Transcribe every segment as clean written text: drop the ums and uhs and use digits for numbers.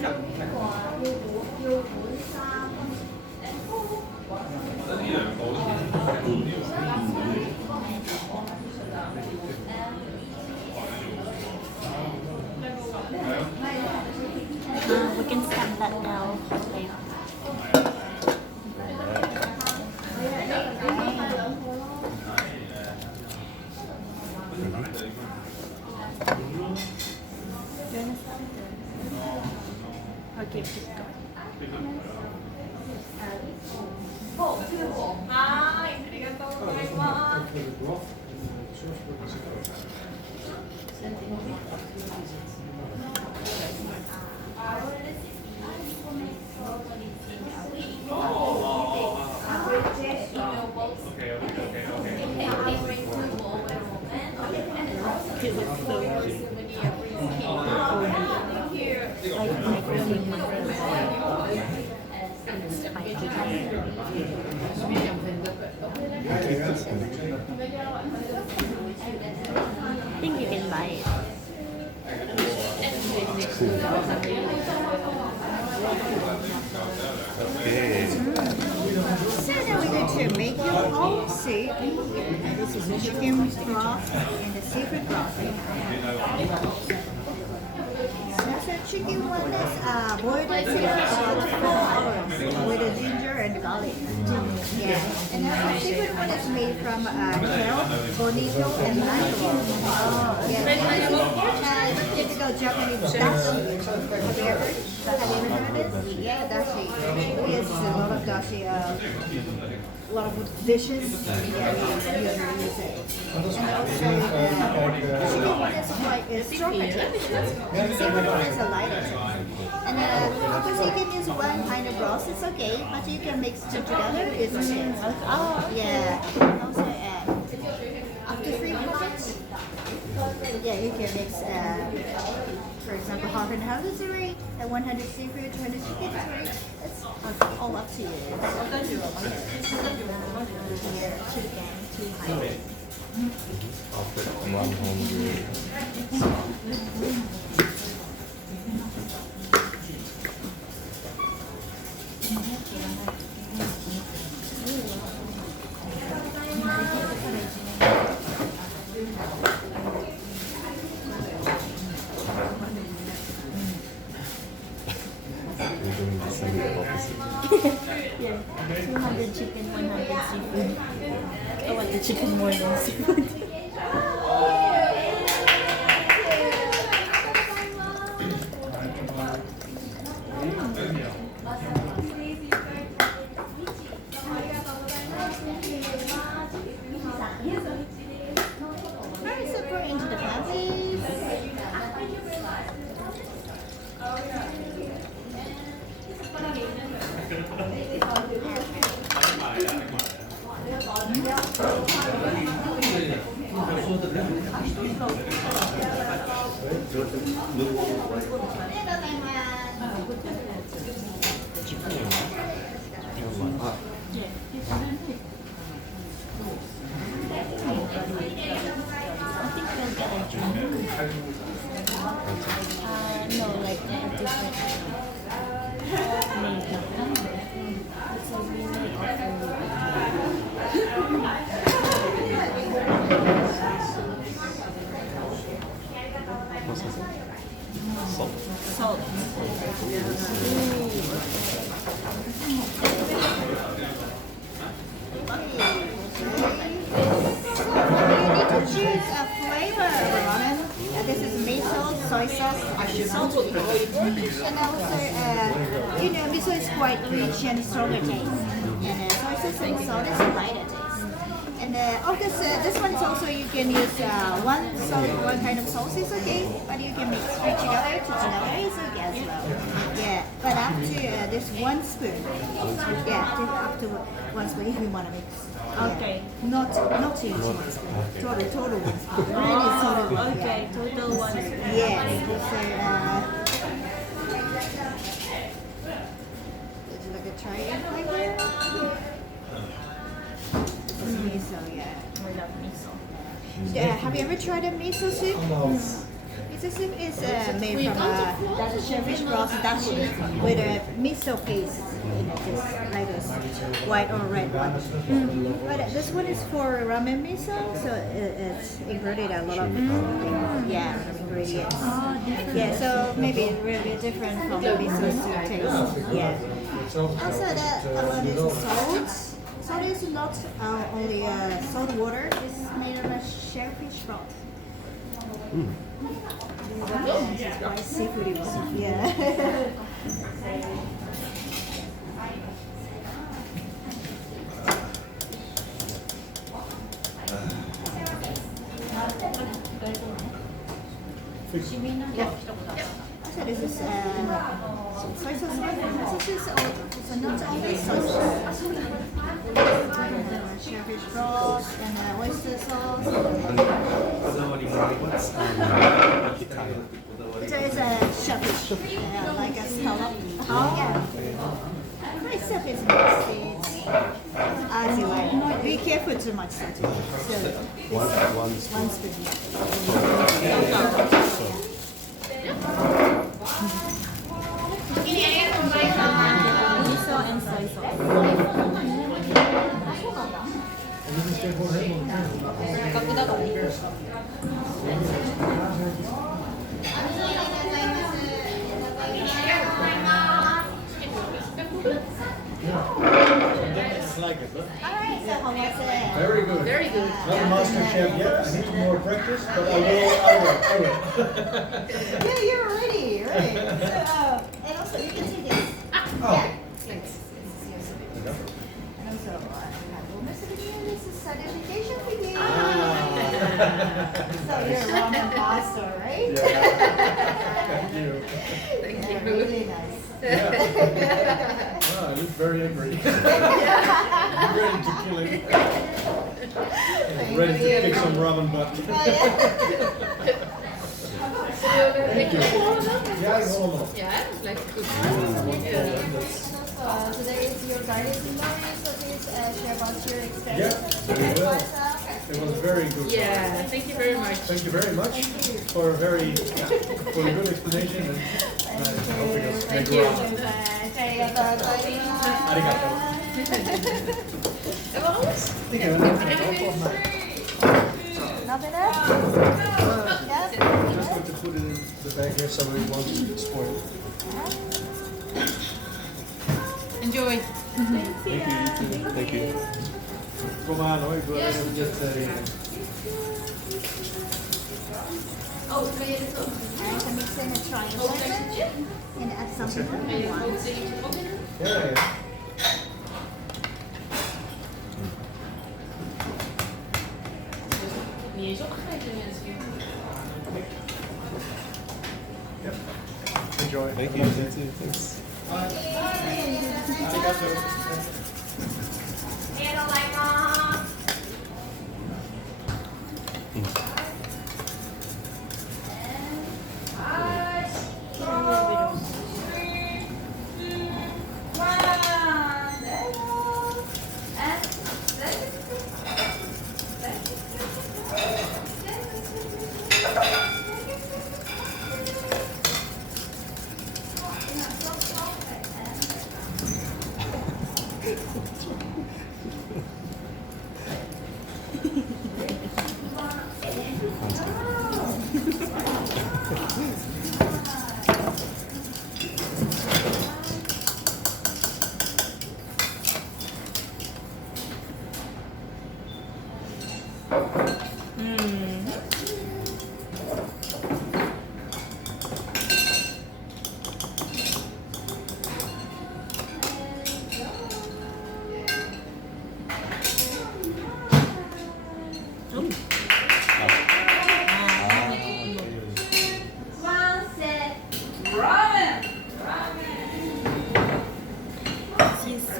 We can stamp that now. Okay, just go. It was so I think you can buy it. Okay. So now we're going to make your own soup. This is the chicken broth and the seafood broth. That's the chicken one is boiled in 4 hours with the ginger and garlic. Yeah. And then the seafood one is made from kale, bonito, and lime. Yeah. Typical Japanese dashi. Have you ever heard this? Yeah, dashi. Yes, a lot of dashi. A lot of dishes. Yeah, we usually use it. And also the chicken one is stronger. And the seafood one is a lighter. And because you can use one kind of broth, it's okay. But you can mix two together, it's okay. Oh, yeah. Also up to 3 packets. Yeah, you can mix, for example, half and half is alright, and 100 seafood, 200 chicken is alright. It's all up to you. Here, chicken, 200. I'll put 100. We're doing the same opposite. Yeah, 200 chicken, 100 seafood. I want the chicken more than seafood. Alright, so pour into the patties. No, like a different makeup. It's a remake What's this? Salt. salt. Choose a flavor of ramen. This is miso, soy sauce, and salt. And also, miso is quite rich and stronger taste. And soy sauce and salt is a lighter taste. And of course, this one is also you can use one kind of sauce is okay, but you can mix three together is okay as well. Yeah, but up to this 1 spoon. Yeah, up to 1 spoon if you want to mix. Okay. Not too much 1 spoon. Total 1 spoon. Really total 1. Okay, total 1 spoon. Yes. Would you like to try it flavor? Miso, yeah. I love miso. Have you ever tried a miso soup? This soup is made from shellfish broth dashi with a miso paste in it, just like this white or red one. But this one is for ramen miso, so it's included a lot of ingredients. Yeah, so maybe it will be different from the miso soup taste. Yeah. Also, the one is salt. Salt is not only salt water. It's made of a shellfish broth. It's quite seafoody one. Yeah. So this is soy sauce. This is not only soy sauce. Shellfish broth and oyster sauce. What's It is a shellfish, like a scallop. Yeah. Myself is nice. As you like. Be careful too much. So one spoon. one spoon. Miso and soy sauce. Alright, so how was it? Very good. Very good. Not a master chef yet. I need some more practice, but I will. Yeah, you're ready. Right. And also, you can see this. Yeah. Thanks. And also, I have almost video. This is certification video. So you're a ramen master, right? Yeah. Thank you. Thank you. Really nice. I look very angry. Ready to kill him. Ready to kick some ramen butt. Thank you. Yeah, it's all about. Yeah, like good. Today is your guidance in learning, so please share about your experience. Yeah, very well. It was very good. Yeah, thank you very much. Thank you very much for a very for a good explanation and helping us make ramen. Arigato. Thank you. Nothing else? Yes. Just going to put it in the bag here so we won't spoil it. Enjoy. Thank you, you too. Thank you. Kom aan hoor, ik wil even just And can mix in a triangle and add something that you want. yeah. Niet eens opgegeten mensen. Yep. Enjoy. Thank you, you too. Thanks. Arigato.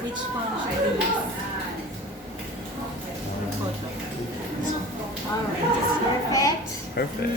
Which one should we use? Alright, perfect. Perfect.